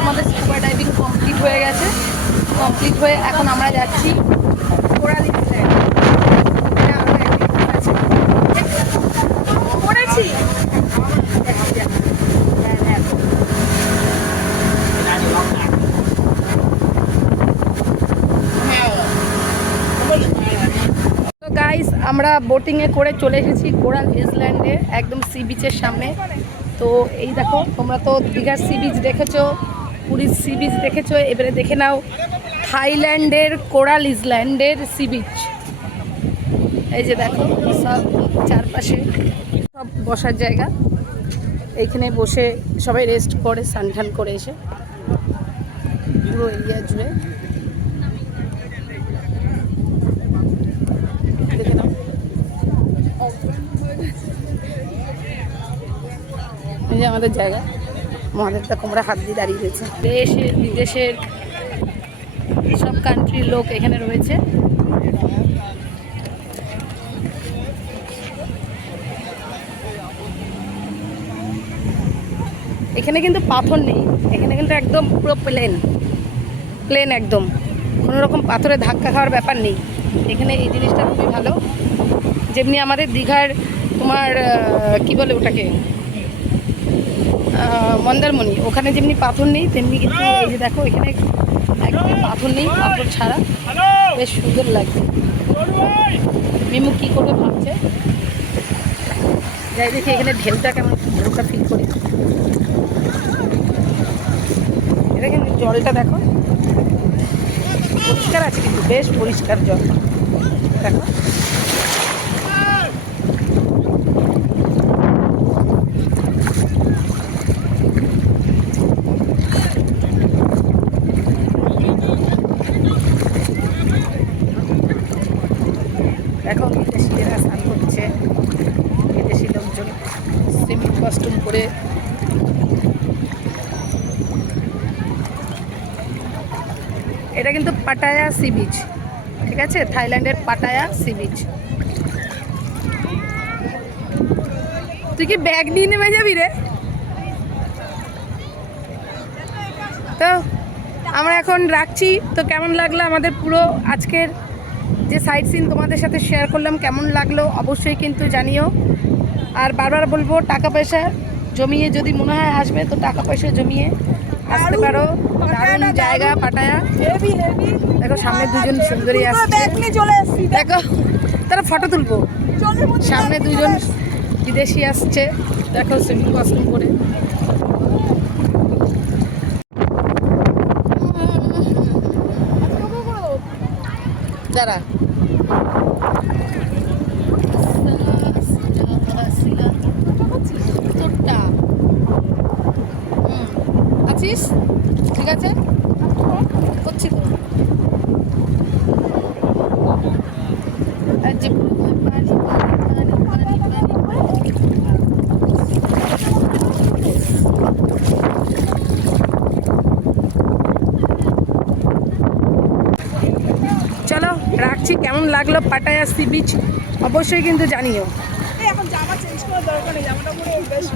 আমাদের scuba diving complete হয়ে গেছে। কমপ্লিট হয়ে এখন আমরা যাচ্ছি কোরাল আইল্যান্ড। পড়েছি গাইস, আমরা বোটিংয়ে করে চলে এসেছি কোরাল আইল্যান্ডে, একদম সি বিচের সামনে। তো এই দেখো, তোমরা তো দীঘার সি বিচ দেখেছো, পুরীর সি বিচ দেখেছো, এবারে দেখে নাও থাইল্যান্ডের কোরাল আইল্যান্ডের সি বিচ। এই যে দেখো, সব চারপাশে সব বসার জায়গা, এইখানে বসে সবাই রেস্ট করে স্নান টান করে এসে পুরো এরিয়া জুড়ে। দেখে নাও, এই যে আমাদের জায়গা, মহাদেবটা কোমরা হাত দিয়ে দাঁড়িয়ে রয়েছে। দেশের বিদেশের সব কান্ট্রির লোক এখানে রয়েছে। এখানে কিন্তু পাথর নেই, এখানে কিন্তু একদম পুরো প্লেন একদম, কোনো রকম পাথরে ধাক্কা খাওয়ার ব্যাপার নেই এখানে। এই জিনিসটা খুবই ভালো। যেমনি আমাদের দীঘার তোমার কি বলে ওটাকে, মন্দারমণি, ওখানে যেমনি পাথর নেই তেমনি কিন্তু এই যে দেখো এখানে একদম পাথর নেই, পাথর ছাড়া, বেশ সুন্দর লাগছে। মিমু কী করবে ভাবছে, যাই দেখি এখানে ঢেউটা কেমন, ঢেউটা ফিল করি। এটা কিন্তু জলটা দেখো পরিষ্কার আছে, কিন্তু বেশ পরিষ্কার জল দেখো। এখন বিদেশিরা স্নান করছে, বিদেশি লোকজন সুইমিং কস্টিউম করে। এটা কিন্তু পাটায়া সি বিচ, ঠিক আছে, থাইল্যান্ডের পাটায়া সি বিচ। তুই কি ব্যাগ নিয়ে নেমে যাবি রে? তো আমরা এখন রাখছি। তো কেমন লাগলো আমাদের পুরো আজকের যে সাইট সিন তোমাদের সাথে শেয়ার করলাম, কেমন লাগলো অবশ্যই কিন্তু জানিও। আর বারবার বলবো, টাকা পয়সা জমিয়ে যদি মনে হয় আসবে, তো টাকা পয়সা জমিয়ে আসতে পারো। দারুণ জায়গা পাটায়া। দেখো সামনে দুজন সুন্দরী আসছে, দেখো তারা ফটো তুলবো। সামনে দুজন বিদেশি আসছে, দেখো সুইমিং কস্টিউম করে। যারা আছিস, ঠিক আছে, করছি তো। আর যে চলো রাখছি। কেমন লাগলো পাটায়া সি বিচ অবশ্যই কিন্তু জানিও। এখন জামা চেঞ্জ করার দরকার নেই, জামাটা পরে বেশ